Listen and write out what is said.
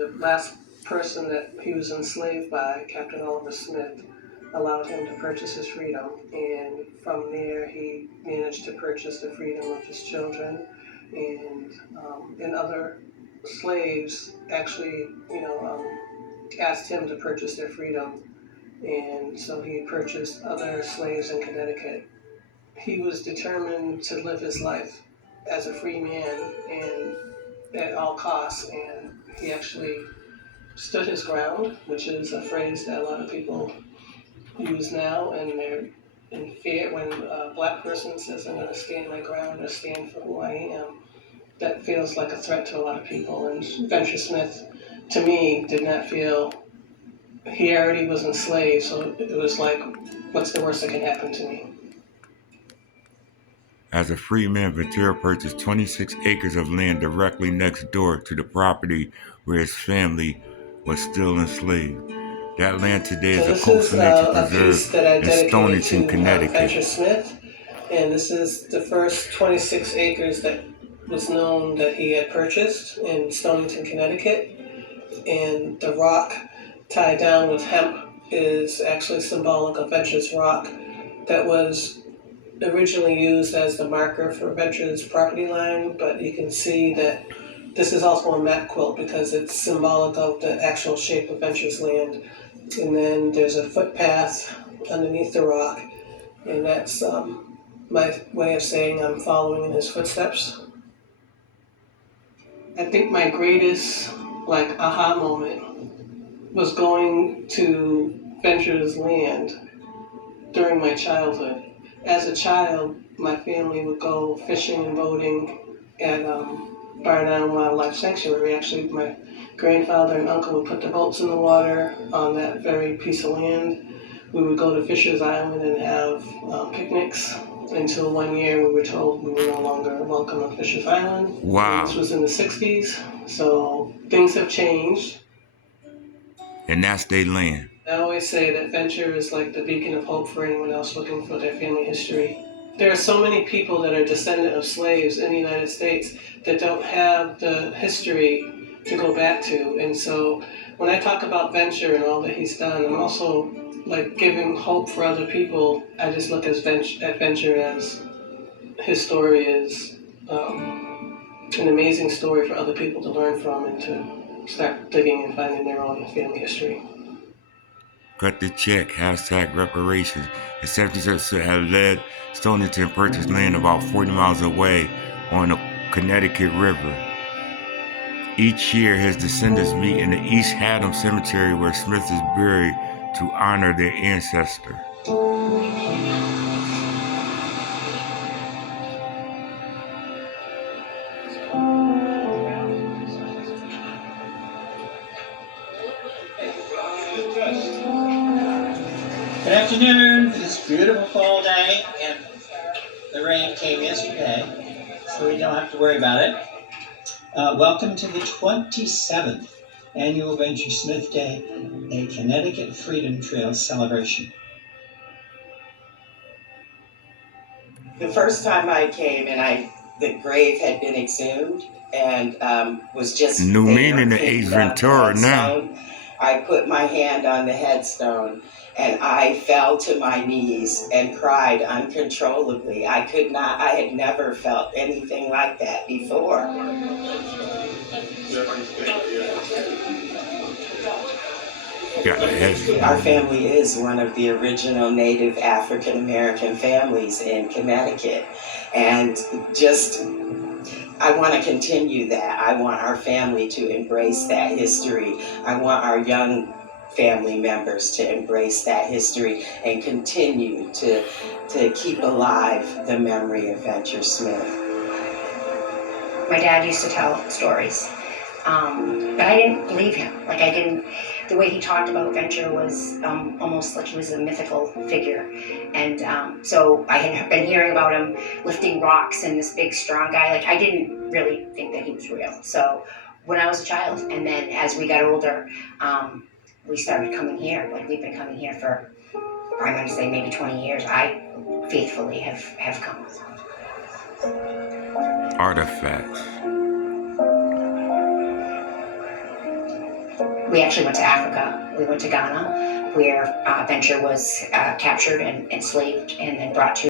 the last person that he was enslaved by, Captain Oliver Smith, allowed him to purchase his freedom, and from there he managed to purchase the freedom of his children, and other slaves actually, asked him to purchase their freedom, and so he purchased other slaves in Connecticut. He was determined to live his life as a free man and at all costs, and he actually stood his ground, which is a phrase that a lot of people use now, and they're in fear when a black person says, "I'm going to stand my ground or stand for who I am." That feels like a threat to a lot of people, and Venture Smith, to me, did not feel, he already was enslaved, so it was like, what's the worst that can happen to me? As a free man, Ventura purchased 26 acres of land directly next door to the property where his family was still enslaved. That land today So is a this is coastal nature a preserve piece that I in dedicated Stonington, to Connecticut. Venture Smith, and this is the first 26 acres that was known that he had purchased in Stonington, Connecticut, and the rock tied down with hemp is actually symbolic of Venture's rock that was originally used as the marker for Venture's property line, but you can see that this is also a mat quilt because it's symbolic of the actual shape of Venture's land. And then there's a footpath underneath the rock, and that's my way of saying I'm following in his footsteps. I think my greatest aha moment was going to Venture's land during my childhood. As a child, my family would go fishing and boating at Barn Island Wildlife Sanctuary. Actually, my grandfather and uncle would put the boats in the water on that very piece of land. We would go to Fisher's Island and have picnics until one year we were told we were no longer welcome on Fisher's Island. And this Wow. was in the 60s, so things have changed. And that's their land. I always say that Venture is like the beacon of hope for anyone else looking for their family history. There are so many people that are descendant of slaves in the United States that don't have the history to go back to. And so when I talk about Venture and all that he's done, I'm also giving hope for other people. I just look at Venture as his story is an amazing story for other people to learn from and to start digging and finding their own family history. Cut the check, hashtag reparations. Exceptions have led Stonington purchased land about 40 miles away on the Connecticut River. Each year, his descendants meet in the East Haddam Cemetery where Smith is buried to honor their ancestor. Good afternoon. It's a beautiful fall day, and the rain came yesterday, so we don't have to worry about it. Welcome to the 27th Annual Venture Smith Day, a Connecticut Freedom Trail celebration. The first time I came and the grave had been exhumed and was just New there, meaning to Ace Ventura now. I put my hand on the headstone and I fell to my knees and cried uncontrollably. I had never felt anything like that before. Our family is one of the original Native African American families in Connecticut, and I want to continue that. I want our family to embrace that history. I want our young family members to embrace that history and continue to keep alive the memory of Venture Smith. My dad used to tell stories, but I didn't believe him. The way he talked about Venture was almost like he was a mythical figure. And so I had been hearing about him lifting rocks and this big, strong guy. I didn't really think that he was real. So when I was a child, and then as we got older, we started coming here. We've been coming here for, I'm going to say maybe 20 years. I faithfully have come. Artifacts. we actually went to Africa. We went to Ghana, where Venture was captured and enslaved and then brought to